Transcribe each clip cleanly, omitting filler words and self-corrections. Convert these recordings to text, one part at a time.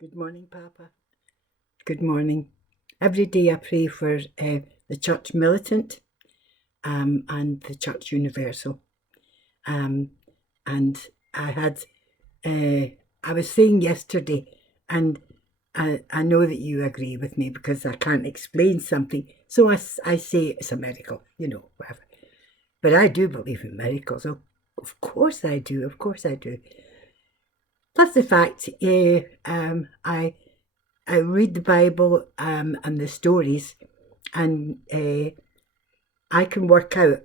Good morning, Papa. Good morning. Every day I pray for the Church Militant and the Church Universal. Um, and I had, I was saying yesterday, and I know that you agree with me because I can't explain something. So I say it's a miracle, whatever. But I do believe in miracles. Oh, of course I do. Of course I do. Plus the fact, I read the Bible and the stories, and I can work out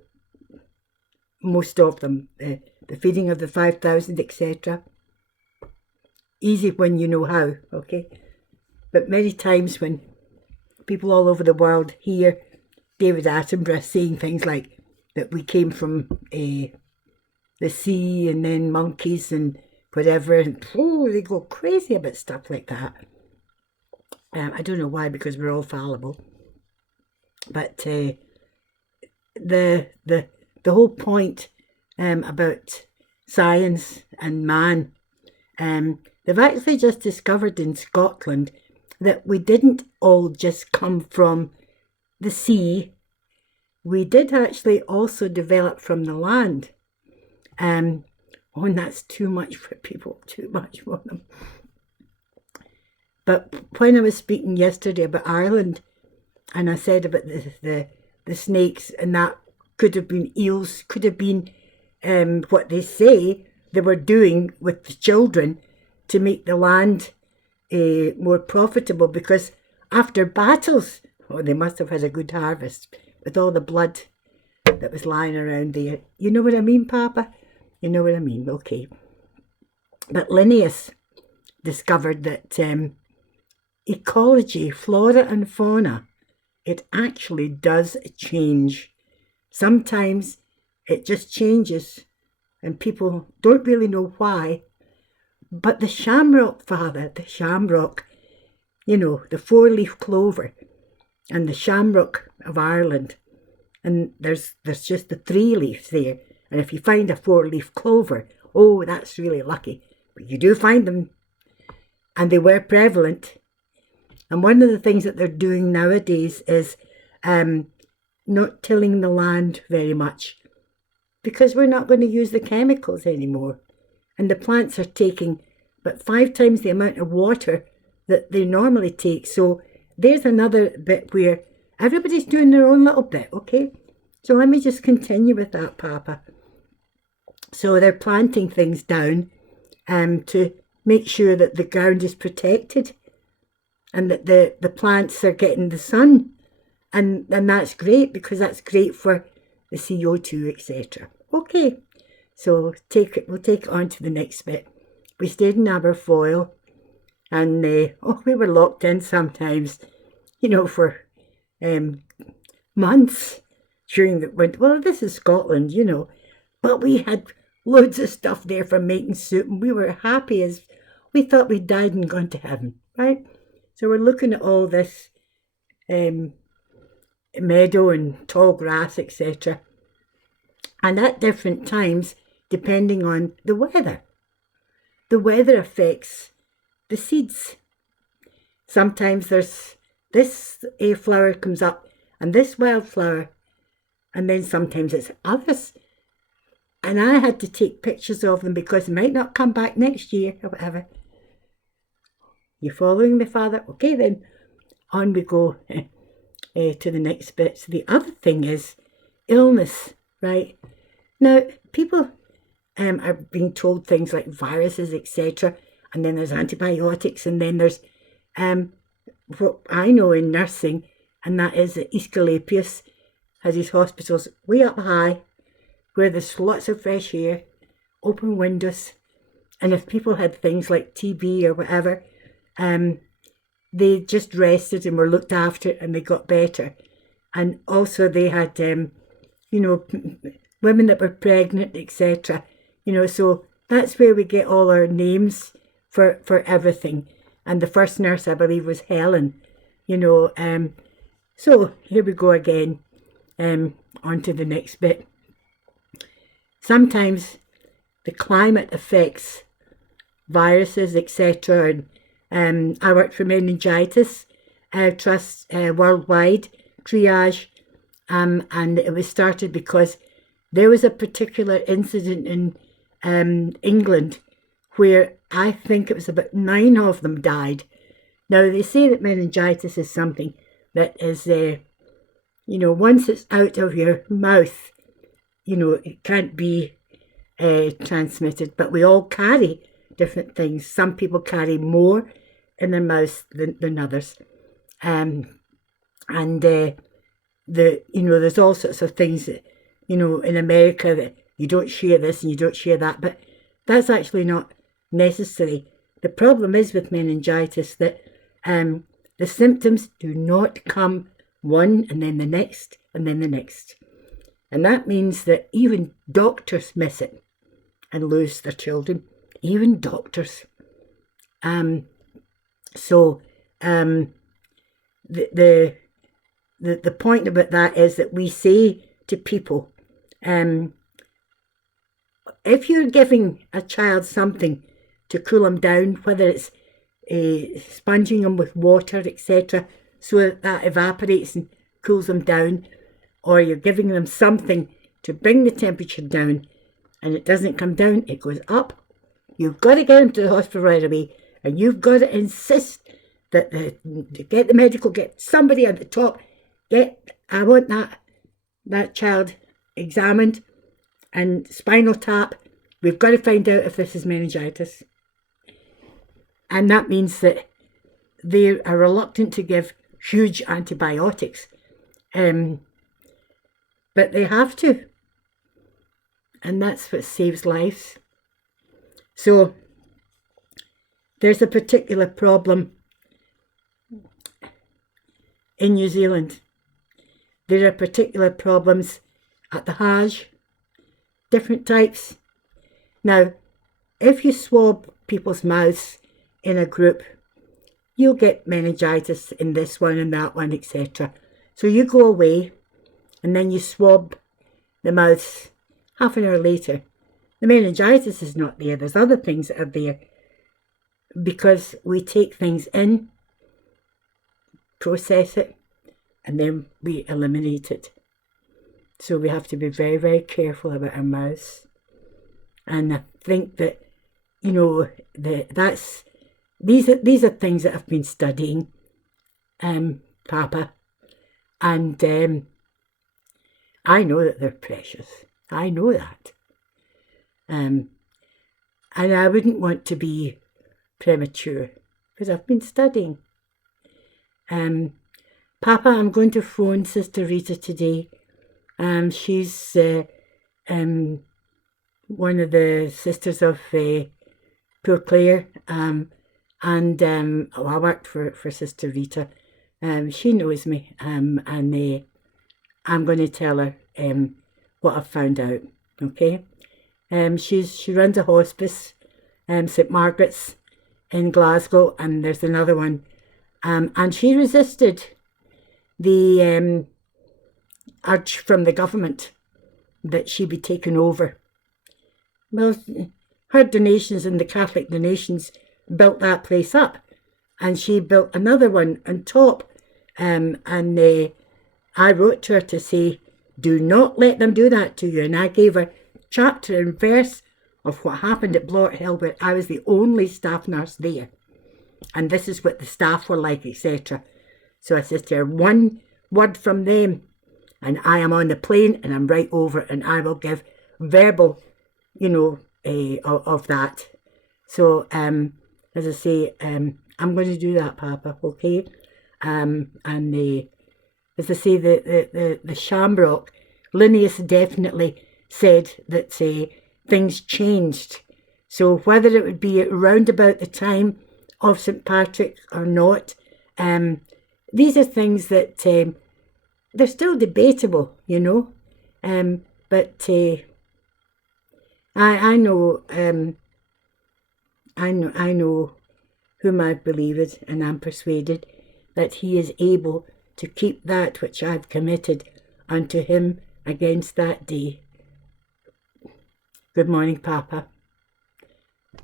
most of them. The feeding of the 5,000, etc. Easy when you know how, okay? But many times when people all over the world hear David Attenborough saying things like that we came from the sea and then monkeys and whatever, and they go crazy about stuff like that. I don't know why, because we're all fallible. But the whole point about science and man, they've actually just discovered in Scotland that we didn't all just come from the sea. We did actually also develop from the land. And that's too much for people, too much for them. But when I was speaking yesterday about Ireland, and I said about the snakes, and that could have been eels, could have been what they say they were doing with the children to make the land more profitable, because after battles, they must have had a good harvest with all the blood that was lying around there. You know what I mean, Papa? You know what I mean? Okay. But Linnaeus discovered that ecology, flora and fauna, it actually does change. Sometimes it just changes and people don't really know why. But the shamrock, Father, the shamrock, the four-leaf clover and the shamrock of Ireland, and there's just the three leaves there. And if you find a four-leaf clover, that's really lucky. But you do find them, and they were prevalent. And one of the things that they're doing nowadays is not tilling the land very much, because we're not going to use the chemicals anymore. And the plants are taking about 5 times the amount of water that they normally take. So there's another bit where everybody's doing their own little bit, okay? So let me just continue with that, Papa. So they're planting things down to make sure that the ground is protected and that the plants are getting the sun. And that's great, because that's great for the CO2, etc. Okay, so we'll take it on to the next bit. We stayed in Aberfoyle, and we were locked in sometimes, for months during the winter. Well, this is Scotland, but we had loads of stuff there for making soup, and we were happy as we thought we'd died and gone to heaven, right? So we're looking at all this meadow and tall grass, etc. And at different times, depending on the weather affects the seeds. Sometimes there's this flower comes up and this wildflower, and then sometimes it's others. And I had to take pictures of them because they might not come back next year or whatever. You following me, Father? Okay, then on we go to the next bit. So the other thing is illness, right? Now, people are being told things like viruses, etc. And then there's antibiotics, and then there's what I know in nursing, and that is that Aesculapius has his hospitals way up high, where there's lots of fresh air, open windows, and if people had things like TB or whatever, they just rested and were looked after, and they got better. And also they had, women that were pregnant, etc. So that's where we get all our names for everything. And the first nurse, I believe, was Helen. So here we go again. On to the next bit. Sometimes the climate affects viruses, etc., I worked for Meningitis Trust worldwide, triage, and it was started because there was a particular incident in England where I think it was about 9 of them died. Now, they say that meningitis is something that is, once it's out of your mouth, it can't be transmitted, but we all carry different things. Some people carry more in their mouth than others. There's all sorts of things that, in America that you don't share this and you don't share that, but that's actually not necessary. The problem is with meningitis that the symptoms do not come one and then the next and then the next. And that means that even doctors miss it and lose their children. Even doctors. The point about that is that we say to people, if you're giving a child something to cool them down, whether it's sponging them with water, etc., so that evaporates and cools them down, or you're giving them something to bring the temperature down and it doesn't come down, it goes up, you've got to get them to the hospital right away, and you've got to insist that get the medical, get somebody at the top, I want that child examined and spinal tap. We've got to find out if this is meningitis. And that means that they are reluctant to give huge antibiotics. But they have to. And that's what saves lives. So there's a particular problem in New Zealand. There are particular problems at the Hajj, different types. Now, if you swab people's mouths in a group, you'll get meningitis in this one and that one, etc. So you go away and then you swab the mouths half an hour later. The meningitis is not there. There's other things that are there because we take things in, process it, and then we eliminate it. So we have to be very, very careful about our mouths. And I think that, these are things that I've been studying, Papa. And I know that they're precious. I know that. And I wouldn't want to be premature because I've been studying. Papa, I'm going to phone Sister Rita today. She's one of the sisters of Poor Clare, I worked for Sister Rita. She knows me, and I'm going to tell her what I've found out. Okay, she runs a hospice, St Margaret's in Glasgow, and there's another one, and she resisted the urge from the government that she be taken over. Well, her donations and the Catholic donations built that place up, and she built another one on top. I wrote to her to say, do not let them do that to you. And I gave her chapter and verse of what happened at Blort Hill, where I was the only staff nurse there. And this is what the staff were like, etc. So I said to her, one word from them, and I am on the plane and I'm right over, and I will give verbal, of that. So, as I say, I'm going to do that, Papa, okay? As I say, the Shamrock, Linnaeus definitely said that things changed. So whether it would be around about the time of St Patrick or not, these are things that they're still debatable, but I know whom I believed, and I'm persuaded that he is able to keep that which I've committed unto him against that day. Good morning, Papa.